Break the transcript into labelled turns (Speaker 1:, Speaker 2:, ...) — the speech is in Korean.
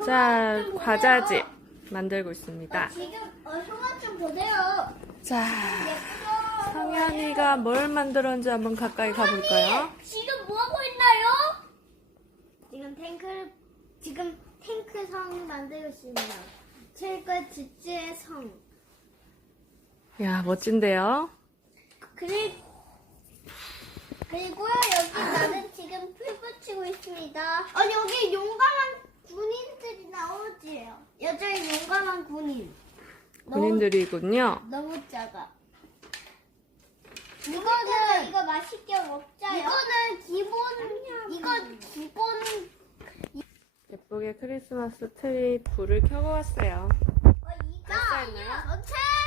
Speaker 1: 자, 과자집 만들고 있습니다.
Speaker 2: 지금 형아 좀 보세요.
Speaker 1: 자,
Speaker 2: 예쁘죠?
Speaker 1: 성현이가 뭘 만들었는지 한번 가까이 가볼까요?
Speaker 2: 지금 뭐 하고 있나요? 지금 탱크 성 만들고 있습니다. 철과 지지의 성.
Speaker 1: 야, 멋진데요?
Speaker 2: 그리고요 여기 나는 지금 풀 붙이고 있습니다. 여기 용감한 군인들이 나오지요. 여전히 용감한 군인.
Speaker 1: 군인들이군요.
Speaker 2: 너무 작아. 이거 맛있게 먹자요. 이건 기본.
Speaker 1: 예쁘게 크리스마스 트리 불을 켜고 왔어요.
Speaker 2: 이거
Speaker 1: 됐어요?
Speaker 2: 전체